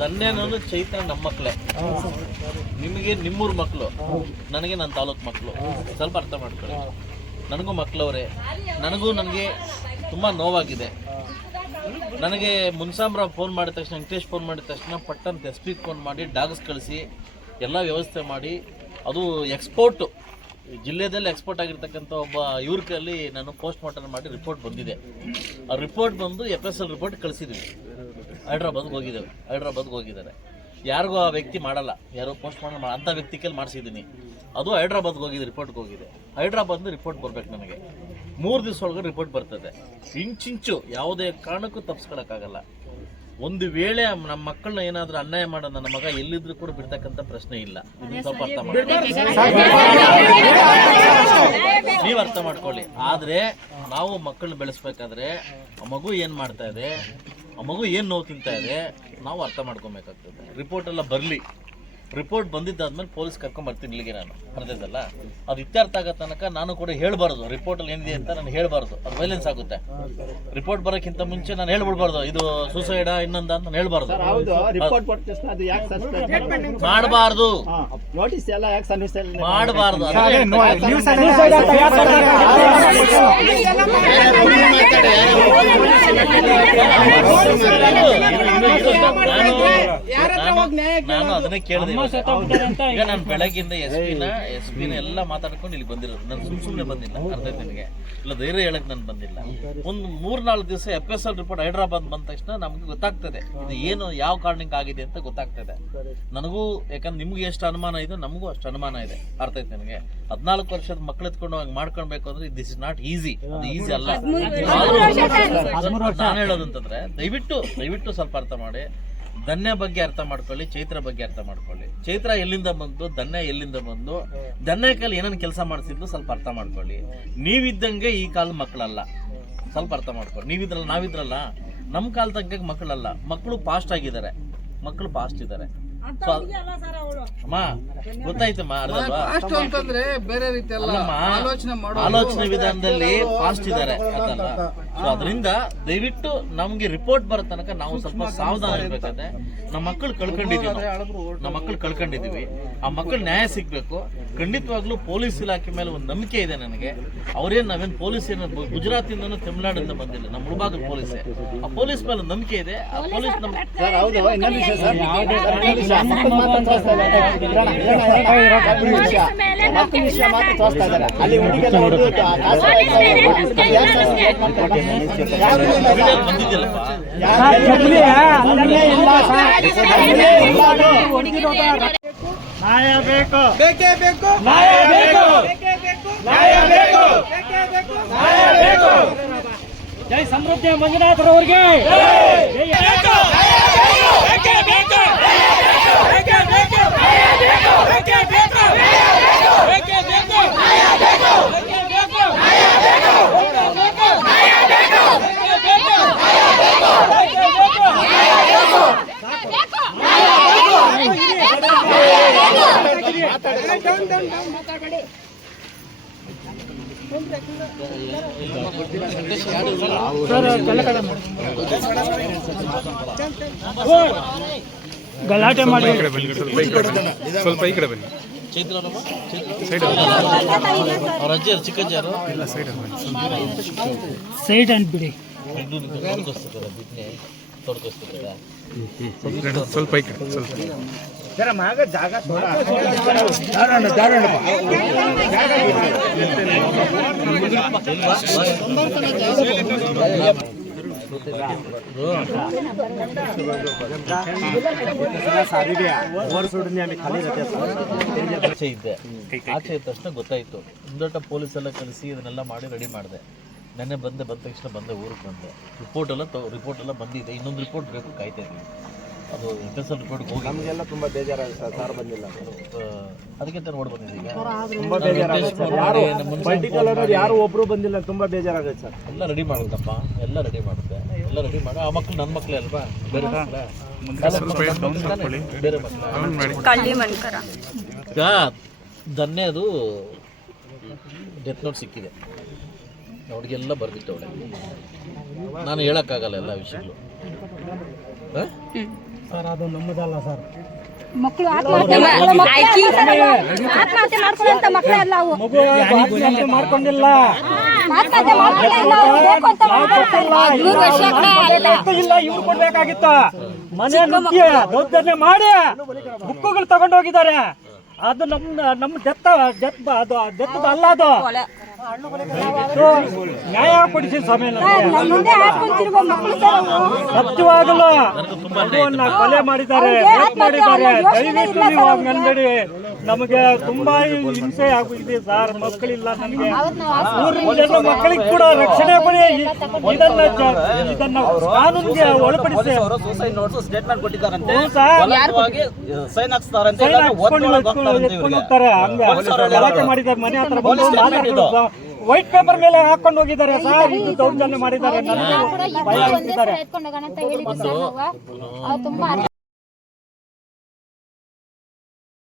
ನನ್ನೇ ಅನ್ನೋದು ಚೈತ್ರ ನಮ್ಮ ಮಕ್ಕಳೇ ನಿಮಗೆ ನಿಮ್ಮೂರ್ ಮಕ್ಕಳು ನನಗೆ ನನ್ನ ತಾಲೂಕು ಮಕ್ಕಳು ಸ್ವಲ್ಪ ಅರ್ಥ ಮಾಡ್ಕೊಳ್ಳಿ. ನನಗೂ ಮಕ್ಕಳವ್ರೆ ನನಗೂ ನನಗೆ ತುಂಬ ನೋವಾಗಿದೆ. ನನಗೆ ಮುನ್ಸಾಮ್ರಾವ್ ಫೋನ್ ಮಾಡಿದ ತಕ್ಷಣ ವೆಂಕಟೇಶ್ ಫೋನ್ ಮಾಡಿದ ತಕ್ಷಣ ಪಟ್ಟಂತ ಎಸ್ ಪಿ ಫೋನ್ ಮಾಡಿ ಡಾಗ್ಸ್ ಕಳಿಸಿ ಎಲ್ಲ ವ್ಯವಸ್ಥೆ ಮಾಡಿ. ಅದು ಎಕ್ಸ್ಪೋರ್ಟು. ಜಿಲ್ಲೆದಲ್ಲಿ ಎಕ್ಸ್ಪೋರ್ಟ್ ಆಗಿರ್ತಕ್ಕಂಥ ಒಬ್ಬ ಇವ್ರ ಕೈಯಲ್ಲಿ ನಾನು ಪೋಸ್ಟ್ ಮಾರ್ಟಮ್ ಮಾಡಿ ರಿಪೋರ್ಟ್ ಬಂದಿದೆ. ಆ ರಿಪೋರ್ಟ್ ಬಂದು ಎಫ್ ಎಸ್ ಎಲ್ ರಿಪೋರ್ಟ್ ಕಳಿಸಿದ್ವಿ. ಹೈಡ್ರಾಬಾದ್ಗೆ ಹೋಗಿದ್ದೇವೆ. ಹೈಡ್ರಾಬಾದ್ಗೆ ಹೋಗಿದ್ದಾರೆ. ಯಾರಿಗೂ ಆ ವ್ಯಕ್ತಿ ಮಾಡಲ್ಲ. ಯಾರೋ ಪೋಸ್ಟ್ ಮಾರ್ಟಮ್ ಅಂಥ ವ್ಯಕ್ತಿ ಕೈಲಿ ಮಾಡಿಸಿದ್ದೀನಿ. ಅದು ಹೈಡ್ರಾಬಾದ್ಗೆ ಹೋಗಿದೆ ರಿಪೋರ್ಟ್ಗೆ ಹೋಗಿದೆ. ಹೈದ್ರಾಬಾದ್ ರಿಪೋರ್ಟ್ ಬರಬೇಕು ನನಗೆ. ಮೂರು ದಿವಸ ಒಳಗೆ ರಿಪೋರ್ಟ್ ಬರ್ತದೆ. ಇಂಚಿಂಚು ಯಾವುದೇ ಕಾರಣಕ್ಕೂ ತಪ್ಪಿಸ್ಕೊಳಕ್ಕಾಗಲ್ಲ ಒಂದು ವೇಳೆ ನಮ್ಮ ಮಕ್ಕಳನ್ನ ಏನಾದ್ರೂ ಅನ್ಯಾಯ ಮಾಡೋ ನನ್ನ ಮಗ ಎಲ್ಲಿದ್ರು ಕೂಡ ಬಿಡ್ತಕ್ಕಂಥ ಪ್ರಶ್ನೆ ಇಲ್ಲ. ಸ್ವಲ್ಪ ಅರ್ಥ ನೀವು ಅರ್ಥ ಮಾಡ್ಕೊಳ್ಳಿ. ಆದ್ರೆ ನಾವು ಮಕ್ಕಳನ್ನ ಬೆಳೆಸ್ಬೇಕಾದ್ರೆ ಆ ಮಗು ಏನ್ ಮಾಡ್ತಾ ಇದೆ? ಆ ಮಗು ಏನ್ ನೋವು ತಿಂತಾ ಇದೆ? ನಾವು ಅರ್ಥ ಮಾಡ್ಕೊಬೇಕಾಗ್ತದೆ. ರಿಪೋರ್ಟ್ ಎಲ್ಲ ಬರ್ಲಿ. ರಿಪೋರ್ಟ್ ಬಂದಿದ್ದಾದ್ಮೇಲೆ ಪೊಲೀಸ್ ಕರ್ಕೊಂಡ್ ಬರ್ತೀನಿ ಇಲ್ಲಿಗೆ ನಾನು. ಬರ್ತಿದ್ದಲ್ಲ ಅದು ಇತ್ಯರ್ಥ ಆಗೋ ತನಕ ನಾನು ಕೂಡ ಹೇಳ್ಬಾರ್ದು. ರಿಪೋರ್ಟ್ ಅಲ್ಲಿ ಏನಿದೆ ಅಂತ ನಾನು ಹೇಳಬಾರ್ದು. ಅದು ವೈಲೆನ್ಸ್ ಆಗುತ್ತೆ. ರಿಪೋರ್ಟ್ ಬರೋಕ್ಕಿಂತ ಮುಂಚೆ ನಾನು ಹೇಳ್ಬಿಡ್ಬಾರ್ದು. ಇದು ಸೂಸೈಡ ಇನ್ನೊಂದ ಅಂತ ನಾನು ಹೇಳ್ಬಾರ್ದು. ಹೌದು. ರಿಪೋರ್ಟ್ ಕೊಟ್ಟ ಅದು ಯಾಕೆ ಸಸ್ಪೆಂಡ್ ಮಾಡಬಾರ್ದು. ನೋಟಿಸ್ ಎಲ್ಲ ಯಾಕೆ ಸರ್ವಿಸ್ ಮಾಡಬಾರ್ದು. ನಾನು ಅದನ್ನೇ ಕೇಳಿದೆ ಈಗ ನಾನು ಬೆಳಗಿಂದ ಎಸ್ ಪಿನ ಎಸ್ ಪಿನ ಎಲ್ಲ ಮಾತಾಡ್ಕೊಂಡು ಇಲ್ಲಿ ಬಂದಿರೋದು. ನಾನು ಸುಮ್ ಸುಮ್ಮನೆ ಬಂದಿಲ್ಲ ಅರ್ಧ ನಿಮಗೆ ಇಲ್ಲ ಧೈರ್ಯ ಹೇಳಕ್ ನಾನು ಬಂದಿಲ್ಲ. ಒಂದು ಮೂರ್ ನಾಲ್ಕು ದಿವಸ F S L report Hyderabad ಬಂದ ತಕ್ಷಣ ನಮ್ಗೆ ಗೊತ್ತಾಗ್ತದೆ. ಇದು ಏನು ಯಾವ ಕಾರಣಕ್ಕೆ ಆಗಿದೆ ಅಂತ ಗೊತ್ತಾಗ್ತದೆ. ನನಗೂ ಯಾಕಂದ್ರೆ ನಿಮ್ಗೆ ಎಷ್ಟು ಅನುಮಾನ ಇದೆ ನಮಗೂ ಅಷ್ಟು ಅನುಮಾನ ಇದೆ. ಅರ್ಥ ಐತೆ ನನಗೆ ಹದಿನಾಲ್ಕು ವರ್ಷದ ಮಕ್ಳು ಎತ್ಕೊಂಡು ಹಂಗೆ ಮಾಡ್ಕೊಳ್ಬೇಕು ಅಂದ್ರೆ ದಿಸ್ ಇಸ್ ನಾಟ್ ಈಸಿ ಅದು ಈಸಿ ಅಲ್ಲ. ನಾನು ಹೇಳೋದು ಅಂತಂದ್ರೆ ದಯವಿಟ್ಟು ದಯವಿಟ್ಟು ಸ್ವಲ್ಪ ಅರ್ಥ ಮಾಡಿ, ಧನ್ಯ ಬಗ್ಗೆ ಅರ್ಥ ಮಾಡ್ಕೊಳ್ಳಿ, ಚೈತ್ರ ಬಗ್ಗೆ ಅರ್ಥ ಮಾಡ್ಕೊಳ್ಳಿ. ಚೈತ್ರ ಎಲ್ಲಿಂದ ಬಂತು, ಧನ್ಯ ಎಲ್ಲಿಂದ ಬಂದು ಧನ್ಯ ಕಾಲ ಏನೇನು ಕೆಲಸ ಮಾಡಿಸಿದ್ದು ಸ್ವಲ್ಪ ಅರ್ಥ ಮಾಡ್ಕೊಳ್ಳಿ. ನೀವಿದ್ದಂಗೆ ಈ ಕಾಲ ಮಕ್ಕಳಲ್ಲ. ಸ್ವಲ್ಪ ಅರ್ಥ ಮಾಡ್ಕೊಳ್ಳಿ. ನೀವಿದ್ರಲ್ಲ, ನಾವಿದ್ರಲ್ಲ. ನಮ್ಮ ಕಾಲ ತಗ್ಗಕ್ಕೆ ಮಕ್ಕಳಲ್ಲ. ಮಕ್ಕಳು ಫಾಸ್ಟ್ ಆಗಿದ್ದಾರೆ. ಮಕ್ಕಳು ಫಾಸ್ಟ್ ಇದ್ದಾರೆ. ಅಮ್ಮ ಗೊತ್ತಾಯ್ತಮ್ಮ ಅರ್ಧಲ್ವಾ ಅಷ್ಟು ಅಂತಂದ್ರೆ ಬೇರೆ ರೀತಿ ಅಲ್ಲ ಆಲೋಚನೆ ಮಾಡೋ ಆಲೋಚನೆ ವಿಧಾನದಲ್ಲಿ ಫಾಸ್ಟ್ ಇದ್ದಾರೆ ಅದಲ್ಲ? ಸೊ ಅದರಿಂದ ದಯವಿಟ್ಟು ನಮ್ಗೆ ರಿಪೋರ್ಟ್ ಬರೋ ತನಕ ನಾವು ಸ್ವಲ್ಪ ಸಾವಧಾನ ಇರ್ಬೇಕಾದ್ರೆ ನಮ್ಮ ಮಕ್ಕಳು ಕಳ್ಕೊಂಡಿದೀವಿ ನಮ್ಮ ಮಕ್ಕಳು ಕಳ್ಕೊಂಡಿದೀವಿ ಆ ಮಕ್ಕಳು ನ್ಯಾಯ ಸಿಗ್ಬೇಕು. ಖಂಡಿತವಾಗ್ಲೂ ಪೊಲೀಸ್ ಇಲಾಖೆ ಮೇಲೆ ಒಂದು ನಂಬಿಕೆ ಇದೆ ನನಗೆ. ಅವ್ರೇನ್ ನಾವೇನು ಪೊಲೀಸ್ ಏನೋ ಗುಜರಾತ್ ಇಂದ ತಮಿಳ್ನಾಡಿಂದ ಬಂದಿಲ್ಲ. ನಮ್ಮ ಮುಳಬಾಗಲ್ ಪೊಲೀಸ್. ಆ ಪೊಲೀಸ್ ಮೇಲೆ ನಂಬಿಕೆ ಇದೆ. ಆ ಪೊಲೀಸ್ ನಮ್ ನ್ಯಾಯ ಬೇಕು ಬೇಕೇ ಬೇಕು ನ್ಯಾಯ ಬೇಕು ಬೇಕೇ ಬೇಕು ನ್ಯಾಯ ಬೇಕು ಬೇಕೇ ಬೇಕು ನ್ಯಾಯ ಬೇಕು ಜೈ ಸಮೃದ್ಧಿ ಮಂಜುನಾಥರವ್ರಿಗೆ ಸರ್ ಗಲಾಟೆ ಮಾಡಿ. ಸ್ವಲ್ಪ ಈ ಕಡೆ ಬನ್ನಿ. ಸ್ವಲ್ಪ ಈ ಕಡೆ ಸೈಡ್ ಸ್ವಲ್ಪ ಈ ಕಡೆ ಸ್ವಲ್ಪ ಜಾಗ ಆಚೆ ಇದ್ದೆ. ಆಚೆ ಇದ್ದ ತಕ್ಷಣ ಗೊತ್ತಾಯ್ತು. ದೊಡ್ಡ ಪೊಲೀಸ್ ಎಲ್ಲ ಕಳಿಸಿ ಇದನ್ನೆಲ್ಲ ಮಾಡಿ ರೆಡಿ ಮಾಡಿದೆ. ನೆನ್ನೆ ಬಂದೆ ಬಂದ ತಕ್ಷಣ ಬಂದೆ ಊರಿಗೆ ಬಂದೆ. ರಿಪೋರ್ಟ್ ಎಲ್ಲ ರಿಪೋರ್ಟ್ ಎಲ್ಲ ಬಂದಿದೆ. ಇನ್ನೊಂದು ರಿಪೋರ್ಟ್ ಬೇಕು ಕಾಯ್ತಾ ಇದ್ದೀನಿ. ಅದು ಎಸ್ ಹೋಗಿ. ನಮಗೆಲ್ಲ ತುಂಬಾ ಬೇಜಾರಾಗುತ್ತೆ ಸರ್ ಸಾರ್ ಬಂದಿಲ್ಲ. ಅದಕ್ಕೆ ನೋಡಿ ಬಂದಿದ್ದೀವಿ ತುಂಬಾ ಬೇಜಾರಾಗುತ್ತೆ ಸರ್. ಯಾರು ಪರ್ಟಿಕ್ಯುಲರ್ ಯಾರು ಒಬ್ರು ಬಂದಿಲ್ಲ ತುಂಬಾ ಬೇಜಾರಾಗುತ್ತೆ ಸರ್. ಎಲ್ಲ ರೆಡಿ ಮಾಡುತ್ತಪ್ಪ ಎಲ್ಲ ರೆಡಿ ಮಾಡುತ್ತೆ. ಎಲ್ಲ ರೆಡಿ ಮಾಡು. ಆ ಮಕ್ಳು ನನ್ನ ಮಕ್ಳೇ ಅಲ್ವಾ? ಬೇರೆ? ಬೇರೆ ಮಕ್ಳಾ? ದನ್ನೆ ಅದು ಈಗ ಡೆತ್ ನೋಟ್ ಸಿಕ್ಕಿದೆ. ಅವ್ರಿಗೆಲ್ಲ ಬರ್ದಿತ್ತು ಅವಳೆ ನಾನು ಹೇಳೋಕ್ಕಾಗಲ್ಲ ಎಲ್ಲ ವಿಷಯಗಳು. ಮಕ್ಕಳು ಆತ್ಮಹತ್ಯೆ ಮಕ್ಕಳು ಆತ್ಮಹತ್ಯೆ ಮಾಡ್ಕೊಳ್ಳೋಂತ ಮಕ್ಕಳೇ ಅಲ್ಲ ಅವು. ಮಾಡ್ಕೊಂಡಿಲ್ಲ. ಆತ್ಮಹತ್ಯೆ ಮಾಡ್ಕೊಂಡಿಲ್ಲ ಆಗಿಲ್ಲ. ಇಲ್ಲ ಇವ್ರು ಕೊಡ್ಬೇಕಾಗಿತ್ತು. ಮನೆ ದೌರ್ಜನ್ಯ ಮಾಡಿ ಬುಕ್ಕುಗಳು ತಗೊಂಡೋಗಿದ್ದಾರೆ. ಅದು ನಮ್ಮ ನಮ್ಮ ಡೆತ್ ಡೆತ್ ಅದು ಡೆತ್ ಅಲ್ಲ ಅದು. ಇದು ನ್ಯಾಯ ಕೊಡಿಸಿ ಸ್ವಾಮಿ ನಮ್ಗೆ. ನಮ್ಮ ಮುಂದೆ ಹಾಕೊಂಡು ತಿರುಗೋ ಮಕ್ಕಳು ಸರ್ ಅವು. ಸತ್ಯವಾಗಲು ತುಂಬಾ ಮಗುವನ್ನ ಕೊಲೆ ಮಾಡಿದ್ದಾರೆ ಮಾಡಿದ್ದಾರೆ ದಯವಿಟ್ಟು ನೀವು ನನ್ನ ಹಂಗ್ ಅನ್ಬೇಡಿ ನಮಗೆ ತುಂಬಾ ಹಿಂಸೆ ಆಗಿದೆ ಸರ್ ಮಕ್ಕಳಿಲ್ಲ ನಮಗೆ. ಊರಿನ ಮಕ್ಕಳಿಗೆ ಕೂಡ ರಕ್ಷಣೆ ಕೊಡಿ ಇದನ್ನ ಇದನ್ನ ಕಾನೂನಿಗೆ ಒಳಪಡಿಸಿ. ಸೂಸೈಡ್ ನೋಟ್ಸ್ ಸ್ಟೇಟ್ಮೆಂಟ್ ಕೊಟ್ಟಿದ್ದಾರಂತೆ ಸೈನ್ ಹಾಕ್ಸ್ತಾರಂತೆ ಗಲಾಟೆ ಮಾಡಿದ್ದಾರೆ ಮನೆ ಹತ್ರ ಬಂದು ಸ್ಟೇಟ್ಮೆಂಟ್ ವೈಟ್ ಪೇಪರ್ ಮೇಲೆ ಹಾಕೊಂಡು ಹೋಗಿದ್ದಾರೆ ಸರ್ ಇದು ದೌರ್ಜನ್ಯ ಮಾಡಿದ್ದಾರೆ